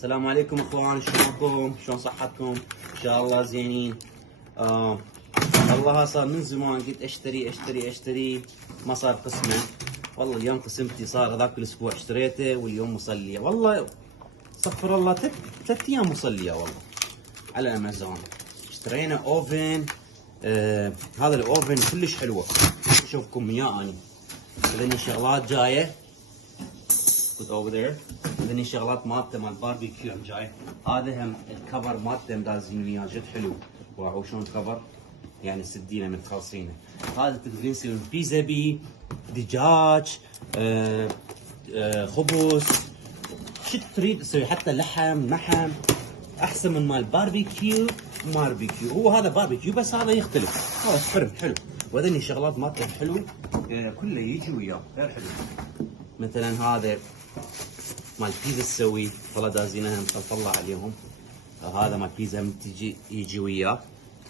السلام عليكم اخوان، شلونكم؟ شلون صحتكم؟ ان شاء الله زينين. والله صار من زمان قلت اشتري ما صار قسمه. والله اليوم قسمتي، صار هذاك الاسبوع اشتريته واليوم مصليه. والله استغفر الله، ثلاث ايام مصليه والله على امازون. اشترينا اوفن. هذا الاوفن كلش حلوه، اشوفكم اياه اني. هذني شغلات جايه. put over there. هذني شغلات مالته مال باربيكيو هم جاي. هذا هم الكفر مالته مدازين وياه جد حلو. واو شلون كفر، يعني سدينه متخلصينه. هذا تقدرين تسوين بيتزا بيه، دجاج، خبز، شو تريد تسوي، حتى لحم احسن من مال باربيكيو. هو هذا باربيكيو بس هذا يختلف، هذا فرن حلو. وهذني شغلات مالته حلو. كله يجي وياه غير حلو. مثلا هذا مال بيتزا تسوي، والله دازينها مطلع عليهم. هذا مال بيتزا هم تجي يجي وياه،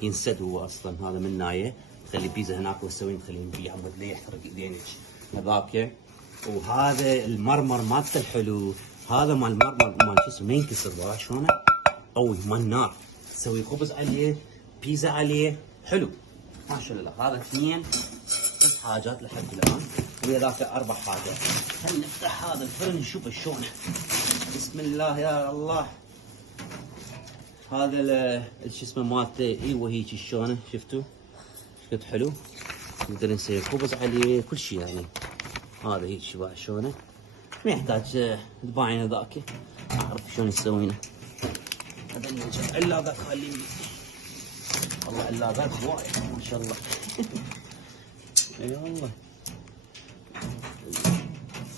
ينسد هو اصلا. هذا من نايه تخلي بيتزا هناك وتسوين تخلين بيه عمود لا يحرق ايدينك هذاك. وهذا المرمر مالته الحلو. هذا مال مرمر مال شو اسمه، ما ينكسر. والله شلونه قوي، مال نار. تسوي خبز عليه، بيتزا عليه، حلو ما شاء الله. هذا اثنين ثلاث حاجات لحد الان، ويا ذاك اربع حاجات. خلينا نفتح هذا الفرن نشوف شلونه. بسم الله يا الله. هذا شو اسمه مالته، ايوه هيك شلونه، شفتوا شفت حلو. نقدر نسوي خبز عليه كل شيء يعني. هذا هيك شباب شلونه، ما يحتاج تباين ذاك، اعرف شلون يسوونه. هذا العلاقات خليني والله علاقات وايد ما شاء الله. اي والله.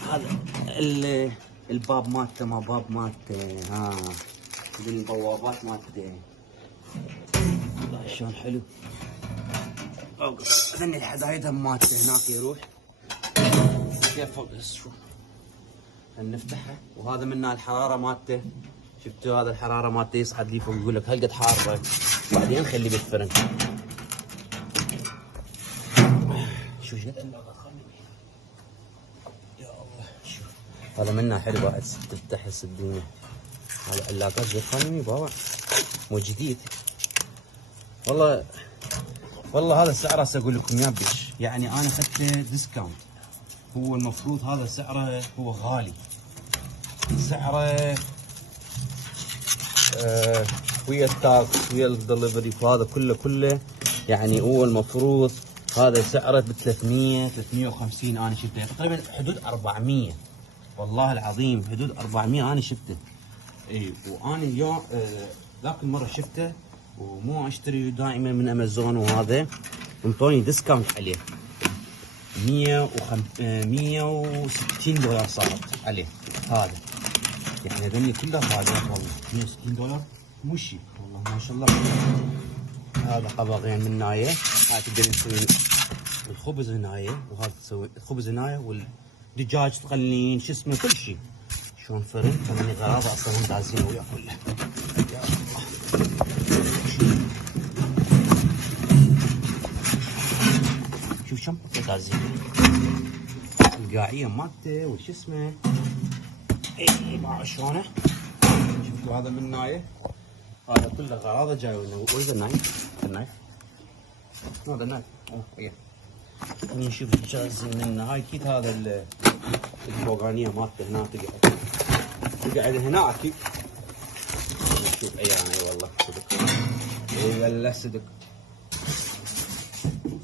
هذا الباب مالته، ما باب مالته، ها البوابات مالته والله شلون حلو. هذني الحدايد هم مالته هناك يروح كيف شوف. نفتحها، وهذا منه الحراره مالته. شفتوا هذا الحراره مالته يصعد لي فوق يقول لك هالقد حاره، بعدين خليه بالفرن. شوف ايش قد يا الله. شوف هذا منه حلو بعد، تفتح الدنيا. هذا علاقات زي خانمي بابا، مو جديد والله هذا سعره اقول لكم يا بيش، يعني انا اخذته ديسكاونت. هو المفروض هذا سعره هو غالي، سعره ويا التاكس ويا الدليفري وهذا كله يعني. هو المفروض هذا سعره ب 350. انا شفته تقريبا حدود 400 والله العظيم، حدود 400 انا شفته. اي وانا اليوم ذاك المره شفته، ومو اشتري دائما من امازون. وهذا انطوني ديسكاونت عليه 160 دولار صارت عليه. هذا يعني هذني كلها غاليات والله. 160 دولار مو شيء والله ما شاء الله. هذا قبضين من نايه. هاي تقدر تسوي الخبز هنايه، وهذا تسوي الخبز هنايه، والدجاج تقلين شو اسمه كل شيء. شلون فرن هذني غراضه اصلا هم دازين وياه كله. يا الله شوف كم دازين القاعيه مالته وش اسمه. اي ما شلونه. شفتوا هذا من نايه، هذا كله غراضه جاي. وين النايف؟ هذا النايف ايه. نشوف جاهزين منه. هاي اكيد هذا الفوقانيه مالته هناك تقعد هنا اكيد. نشوف اياني والله صدق. اي والله صدق.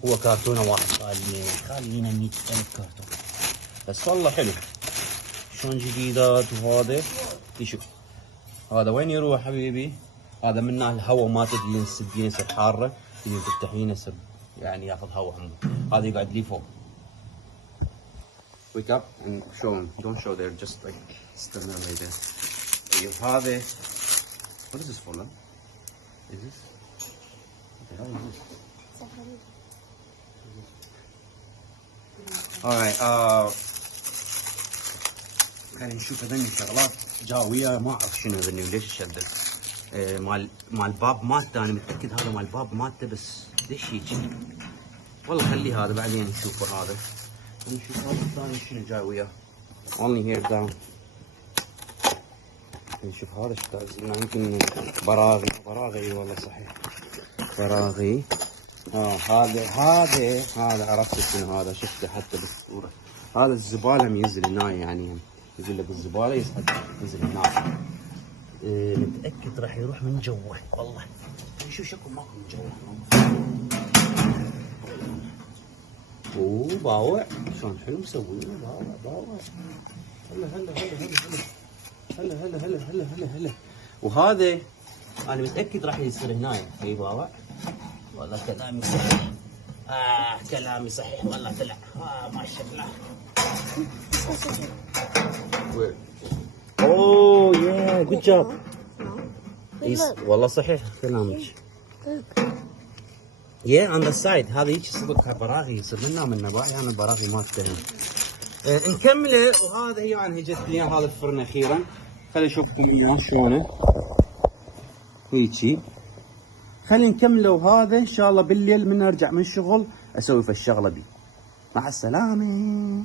هو كرتونه واحد خالينا 100,000 كرتون بس والله حلو. شلون جديدات. وهذا يشوف هذا وين يروح حبيبي. هذا منه الهواء ما تدري السدينه يصير حاره، تجي تفتحينه يصير يعني ياخذ هواء عمره. هذا يقعد لي فوق. wake up and show him. Don't show there, just like stand there like that. أيوه هذا. What is this for? Is this? What the hell is this? Alright. خلينا نشوف هذني الشغلات جاوية. ما اعرف شنو هذني وليش يشدد. مال باب مالته انا متاكد هذا مال باب مالته، بس ليش هيك والله. خلي هذا بعدين نشوفه. هذا نشوف هذا الثاني شنو جاي وياه. only here down. نشوف هذا ايش تعزلنا. يمكن براغي اي والله صحيح براغي. هذا عرفت شنو هذا، شفته حتى بالصورة. هذا الزبالة ينزل هنا، يعني ينزل لك الزبالة يصعد ينزل هنا. متأكد راح يروح من جوه والله. شوف شكو ماكو من جوه. اوه باوع شلون حلو مسوي. باوع هلا. وهذا انا متأكد راح يصير هنا. اي باوع والله كلامي صحيح. كلامي صحيح والله طلع. ما شاء الله. اوه يا جود جوب. والله صحيح كلامك. يا on the side. هذا هيك صدق براغي يصير منا من نباعي انا البراغي ما اتهم. نكمله. وهذا هي يعني جت لي هذا الفرن اخيرا. خليني اشوفكم الناس شلونه هيجي. خلينا نكمله. وهذا ان شاء الله بالليل من ارجع من الشغل اسوي في الشغله دي. مع السلامه.